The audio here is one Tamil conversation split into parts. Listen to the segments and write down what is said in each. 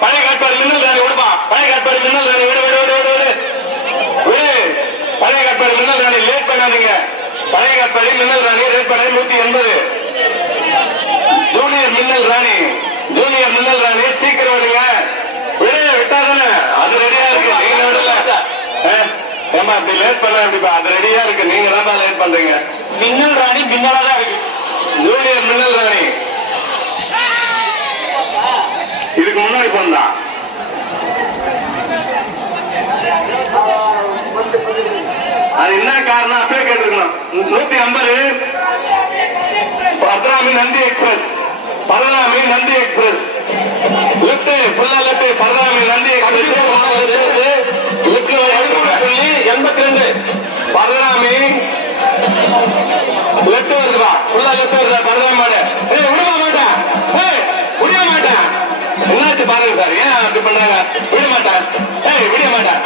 பழைய காட்பாடு மின்னல் ராணி விடுப்பா. பழைய காட்பாடு மின்னல் ராணி விடு விடு விடு விடு விடு. பழைய காட்பாடு மின்னல் ராணி லேட் பண்ணாதீங்க. பழைய காட்பாடு மின்னல் ராணி ரேட் பண்ணி 180. ஜூனியர் மின்னல் ராணி ஜூனியர் மின்னல் ராணி சீக்கிரம் விடுங்க. விடு விட்டாதானே அது ரெடியா இருக்கு. நீங்க விடல ஏமா அப்படி லேட் பண்ண எப்படிப்பா? அது ரெடியா இருக்கு. நீங்க தான் லேட் பண்றீங்க. மின்னல் ராணி மின்னலா தான் இருக்கு. ஜூனியர் மின்னல் ராணி இதுக்கு முன்னாடி போனா அது என்ன காரணம் அப்படியே கேட்டுருக்கணும். 150 பர்தாமி நந்தி எக்ஸ்பிரஸ். பர்தாமி நந்தி எக்ஸ்பிரஸ் லெப்ட் ஃபுல்லா லெப்ட். பர்தாமி நந்தி எக்ஸ்பிரஸ் 82. பர்தாமி லெப்ட் வருதுப்பா. ஃபுல்லா லெப்ட் வருதா பர்தாமி மாடு. விட மாட்டேன் விட மாட்டேன். என்னாச்சு பாருங்க சார். ஏன் அப்படி பண்றாங்க? விட மாட்டேன் விட மாட்டேன்.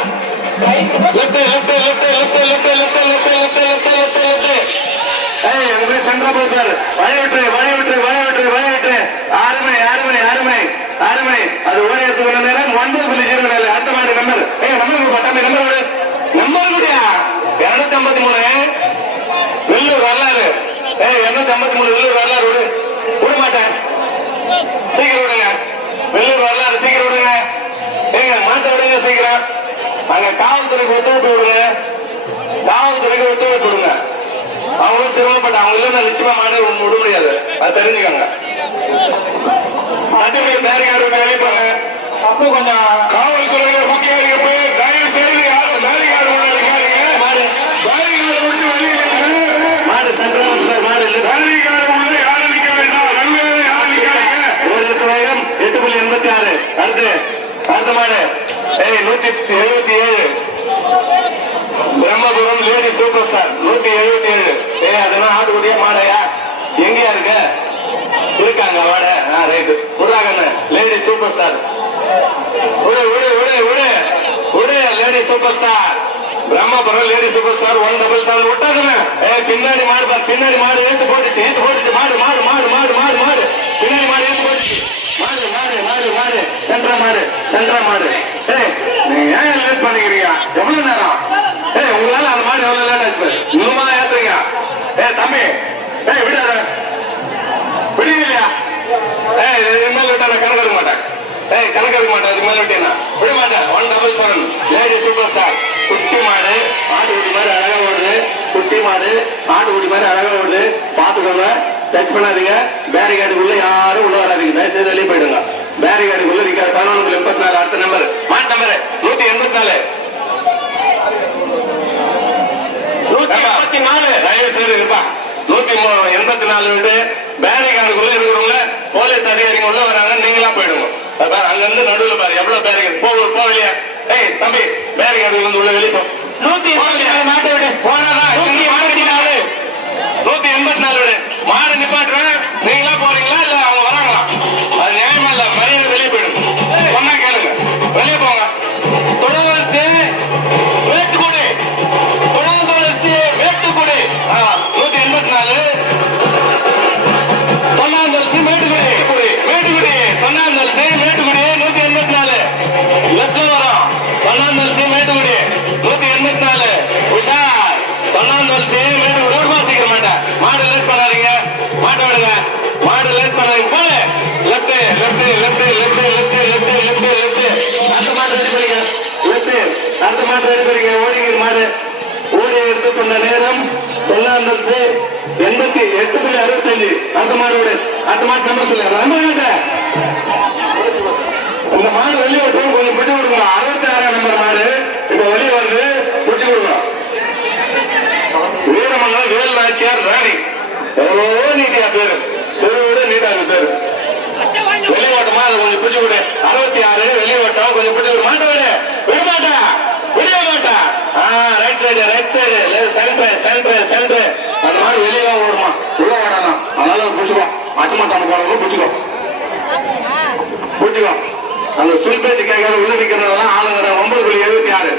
Left left left left left left left left left left left. எனக்கு சென்ட்ரா போய் சார். வழி விட்டு வழி விட்டு வழி விட்டு வழி விட்டு. அருமை அருமை அருமை அருமை. அது ஓடியத்துக்கு நேரம் 9.0. அடுத்த மாதிரி நம்பர் நம்பர் பட்டாமி நம்பர் விடு. நம்பர் விடியா 253 வெள்ளூர் வரலாறு. 253 வெள்ளூர் வரலாறு விடு. விட மாட்டேன். சீக்கிரம் விடுங்க. வெள்ளூர் வரலாறு சீக்கிரம் விடுங்க. மாட்ட விடுங்க சீக்கிரம். அங்க காவல்துறைக்கு ஒத்துழைப்பு விடுங்க. காவல்துறைக்கு ஒத்துழைப்பு விடுங்க. அவங்களும் சிரமப்பட்ட அவங்க இல்ல நிச்சயமா மாடு விட முடியாது. அது தெரிஞ்சுக்காங்க. அதுக்கு பேரிகார் வெளிப்பாங்க. அப்போ கொஞ்சம் காவல்துறையில முக்கிய போய் தயவு செய்து யாரும் பேரிகார் மாடு மாடு சென்றால் மாடு பேரிகார் யாரும் நிக்க வேண்டாம். யாரும் நிக்காதீங்க. 8.86. அடுத்து அடுத்த மாடு 177 பிரம்மபுரம் லேடி சூப்பர் ஸ்டார் 177. அதெல்லாம் ஆட்டுக்குடியே மாடையா எங்கயா இருக்க இருக்காங்க வாட. ரைட்டு விடுறாங்க. லேடி சூப்பர் ஸ்டார் விடு விடு விடு விடு விடு. Lady super star Brahmapuram lady super star 177 விட்டாதுன்னு. பின்னாடி மாடு பார். பின்னாடி மாடு ஏத்து போட்டுச்சு மாடு மாடு மாடு மாடு மாடு மாடு. பின்னாடி மாடு ஏத்து போட்டுச்சு. மாடு மாடு மாடு மாடு சென்ட்ரா மாடு சென்ட்ரா மாடு. நீங்க ஏன் லேட் பண்ணிக்கிறீங்க? எவ்வளவு நேரம்? உங்களால அந்த மாடு எவ்வளவு லேட் ஆச்சு? இன்னுமா ஏத்துறீங்க? தம்பி விடாத விடுங்கலையா? இனிமேல் விட்டா நான் கணக்கு எடுக்க மாட்டேன். கணக்கு எடுக்க மாட்டேன். இதுக்கு மேல விட்டீங்கன்னா விட மாட்டேன். 177 லேடி சூப்பர் ஸ்டார். குட்டி மாடு ஆட்டுக்குடி மாதிரி அழகா ஓடுது. குட்டி மாடு ஆட்டுக்குடி மாதிரி அழகா ஓடுது. பாத்துக்கோங்க. டச் பண்ணாதீங்க. பேரிகார்டுக்குள்ள யாரும் உள்ள வராதீங்க. தயவுசெய்து வெளியே போயிடுங்க. பேரிகார்டுக்குள்ள நீங்க 11.84. அடுத்த நம்பர் மாட்டு நம்பர் 184. 184 தயவு செய்து இருப்பா. 184 விட்டு பேரிகார்டுக்குள்ள இருக்கிறவங்க போலீஸ் அதிகாரிங்க உள்ள வராங்க. நீங்களா போயிடுங்க. அங்க இருந்து நடுவில் பாரு எவ்வளவு பேரிகார்டு போகலையா? தம்பி பேரிகார்டு வந்து உள்ள வெளியே போ. 184 மாட்டை விடு. போனாதான் 184 விடு. மாடு நிப்பாட்டுறேன். நீங்களா போறீங்களா இல்ல அவங்க வராங்களா? அது நியாயமா இல்ல. மரியாதை வெளியே போயிடுங்க. சொன்னா கேளுங்க. வெளியே போங்க. தொடர்ந்து வேட்டுக்குடி தொடர்ந்து வேட்டுக்குடி 184 தொண்ணாந்தல்சி மேட்டுக்குடி மேட்டுக்குடி தொண்ணாந்தல்சி மேட்டுக்குடி 184 லட்சம் வரும். தொண்ணாந்தல்சி மேட்டுக்குடி 184 உஷார். தொண்ணாந்தல்சி மேட்டுக்குடி ரோடு சீக்கிரம் மாட்டேன். மாடு லேட் பண்ணாதீங்க. மாட்ட விடுங்க. மாடு லேட் பண்ணாதீங்க. போல left left left left left left left left. அடுத்த மாடு ரெடி பண்ணிங்க. லெப்ட் அடுத்த மாடு ரெடி பண்ணிங்க. ஓடிங்க மாடு ஓடி எடுத்து சொன்ன நேரம் 88.65. அடுத்த மாடு அடுத்த மாடு நம்பர் சொல்லுங்க. இந்த மாடு வெளியே விட்டு கொஞ்சம் பிடிச்சு கொடுக்கணும். 66 நம்பர் மாடு இப்ப வெளியே வந்து பிடிச்சு கொடுக்கணும். வீரமங்கலம் வேல் நாச்சியார் ராணி எவ்வளோ நீட்டியா பேரு. தெருவோட நீட்டா இருக்கு பேரு. வெளியோட்டமா அதை கொஞ்சம் பிடிச்சு விடு. 66 வெளியோட்டம் கொஞ்சம் பிடிச்சு விடு. மாட்ட விடு. விட மாட்டா விட மாட்டா. Right side right side centre centre centre. அந்த மாதிரி வெளியே ஓடுமா உள்ள ஓடலாம். அதனால பிடிச்சிக்கோ. அச்சமாட்டான போறவங்க பிடிச்சிக்கோ பிடிச்சிக்கோ. அந்த சொல் பேச்சு கேட்காத உள்ள நிக்கிறதெல்லாம் ஆளுங்கிற 9.76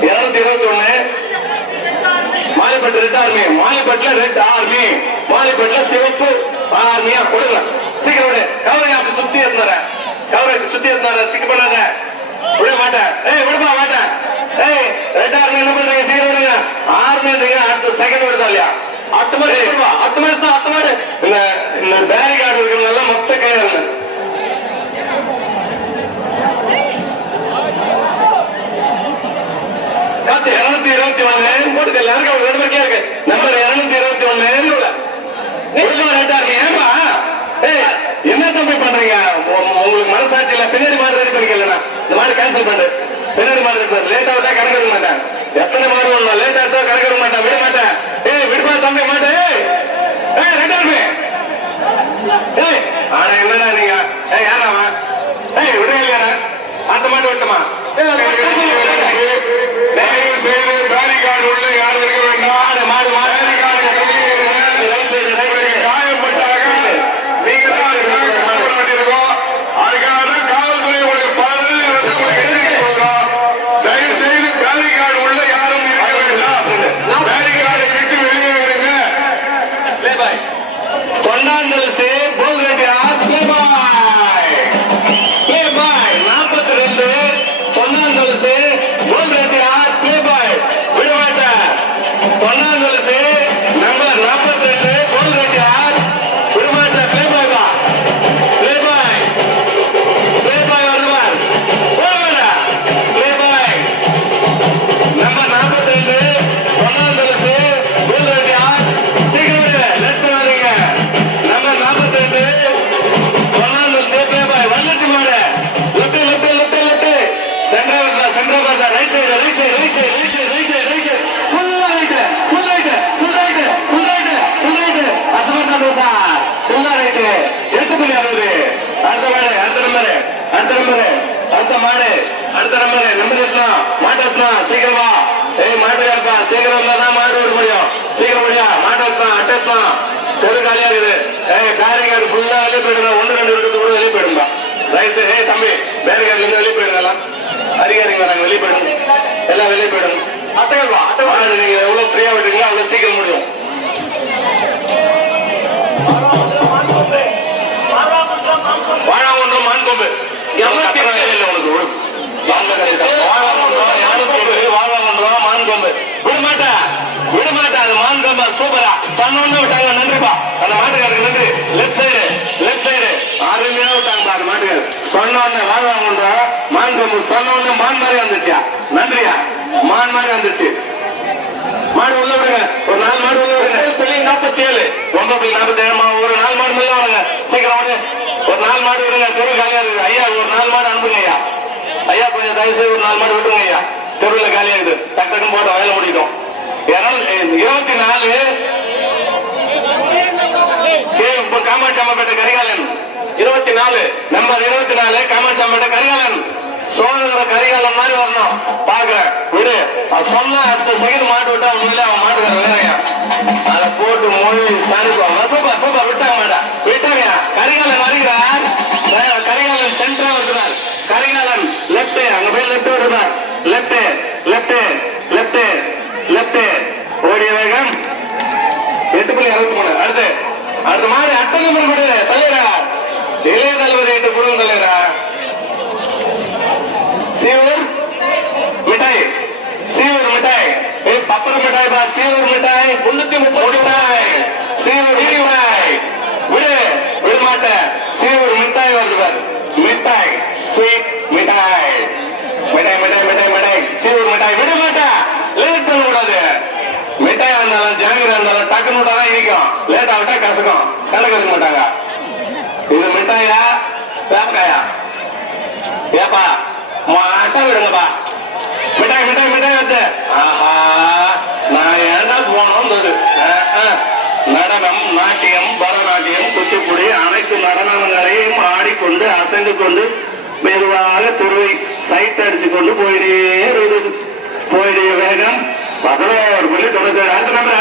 221 மாலிப்பட்டு ரெட் ஆர்மி. மாலிப்பட்டுல ரெட் ஆர்மி. மாலிப்பட்டுல சிவப்பு ஆர்மியா கொடுங்க. சீக்கிரம் விடு. சிக்கு பண்ணாத விட மாட்டேன். விடுப்பா மாட்டேன். ரெட்டா இருக்கு என்ன பண்றீங்க? சீக்கிரம் விடுங்க. 6 அடுத்த செகண்ட் விடுதா இல்லையா? 8 மாடு 8 மாடு சார் 8 மாடு. இந்த பேரிகார்டு இருக்கிறதுனால மொத்த கையாளுங்க. காத்து 221 போட்டுக்க. எல்லாருக்கும் 2 மணிக்கே இருக்கு. நம்பர் 221 ரெட்டா இருக்கு. ஏன்பா என்ன தம்பி பண்றீங்க? உங்களுக்கு மனசாட்சி இல்ல? பின்னாடி மாடு ரெடி பண்ணிக்கலண்ணா இந்த மாடு கேன்சல் பண்ணு. பின்னாடி மாடு ரெடி லேட் ஆகுதா கணக்கு எடுக்க மாட்டேன். எத்தனை மாடு வேணும்? லேட் ஆகுதா கணக்கு எடுக்க மாட்டேன். விட மாட்டேன். விடுப்பா தம்பி மாட்டு. ரெட்டா இருக்கு. ஆனா என்னடா நீங்க யாராவா? விடுங்க இல்லையா? அந்த மாட்டு விட்டுமா? பேரிகார்டு உள்ள யாரும் இருக்க வேண்டாம். மாடு மாடு அடுத்த நம்பர் எத்தலாம் மாட்டு எத்தலாம் சீக்கிரமா மாட்டு இருப்பா சீக்கிரம் தான் மாடு விட முடியும். சீக்கிரம் முடியா மாட்டு எத்தலாம் அட்டை எத்தலாம் செரு காலியா இருக்குது. பேரிகார்டு ஃபுல்லா வெளியே போயிடுங்க. 1 2 இருக்கிறது கூட வெளியே போயிடும்பா. ரைஸ் தம்பி பேரிகார்டுல இருந்து வெளியே போயிடுங்கலாம். அதிகாரிங்க வராங்க வெளியே போயிடுங்க. எல்லாம் வெளியே போயிடுங்க. அட்டைகள்வா அட்டை நீங்க எவ்வளவு ஃப்ரீயா விட்டுறீங்களோ அவ்வளவு சீக்கிரம் முடியும். வாழாமன்றம் மான் கொம்பு உனக்கு வாழாமன்றம் மான் கொம்பு விடமாட்டா விடமாட்டா. அது மான் கொம்பு சூப்பரா சொன்ன விட்டாங்க. நன்றிப்பா அந்த மாட்டுக்காரருக்கு நன்றி. லெப்ட் சைடு அருமையா விட்டாங்க அந்த மாட்டுக்காரு. சொன்ன வாழாமன்றம் மான் கொம்பு சொன்ன மான் மாதிரி வந்துச்சியா? நன்றியா மான் மாதிரி வந்துச்சு. மாடு உள்ள விடுங்க. ஒரு 4 மாடு உள்ள விடுங்க. 47 947 ஒரு 4 மாடு மேல வாங்க. சீக்கிரம் வாங்க. ஒரு 4 மாடு விடுங்க. தெரு காலியா இருக்கு. ஐயா ஒரு 4 மாடு அனுப்புங்க ஐயா. ஐயா கொஞ்சம் தயவு செய்து ஒரு 4 மாடு விட்டுருங்க ஐயா. தெருவில் காலியா இருக்குது. டக்குன்னு போட்டு வயல முடிக்கும். 24 காமாட்சி அம்மாப்பேட்டை கரிகாலன் 24 நம்பர் 24 காமாட்சி அம்மாப்பேட்டை கரிகாலன். சோழகிற கரிகாலம் மாதிரி வரணும். பாக்குற விடு சொன்ன அடுத்த செகண்ட் மாட்டு விட்டா உண்மையில அவன் மாட்டுக்கார வேறையா அதை போட்டு மொழி சாணிப்பாங்க. சூப்பா விட்டாங்க மாட்டா விட்டாங்க. கரிகாலன் வருகிறார். கரிகாலன் சென்டரா வருகிறார். கரிகாலன் லெப்ட் அங்க போய் லெப்ட் வருகிறார். லெப்ட் ஓடிய வேகம் 8.63. அடுத்த மாதிரி அட்டை நம்பர் கொடு தலைவரா. இளைய தலைவர் 8 குடும்ப தலைவரா. सीवर मिठाई पपड़ मिठाई बा सीवर मिठाई 330 मिठाई सीवर मिठाई विड़ माटे सीवर मिठाई मिठाई स्वीट मिठाई सीवर मिठाई विड़ माटे लेट பண்ண கூடாது. மிட்டாய் இருந்தாலும் ஜாங்கிரி இருந்தாலும் டக்குன்னு விட்டா தான் இனிக்கும். லேட் ஆகிட்டா கசக்கும். கணக்கு எடுக்க மாட்டாங்க. இது மிட்டாயா வேப்பக்காயா? ஏப்பா அட்டை விடுங்கப்பா. மிட்டாய் வந்து ஆஹா நான் ஏன்னா போனோம். நடனம் நாட்டியம் பரதநாட்டியம் குச்சிப்புடி அனைத்து நடனங்களையும் ஆடிக்கொண்டு அசைந்து கொண்டு மெதுவாக துருவை சைட் அடிச்சு கொண்டு போயிடே வேகம் 11 புள்ளி 90. அடுத்த நம்பர்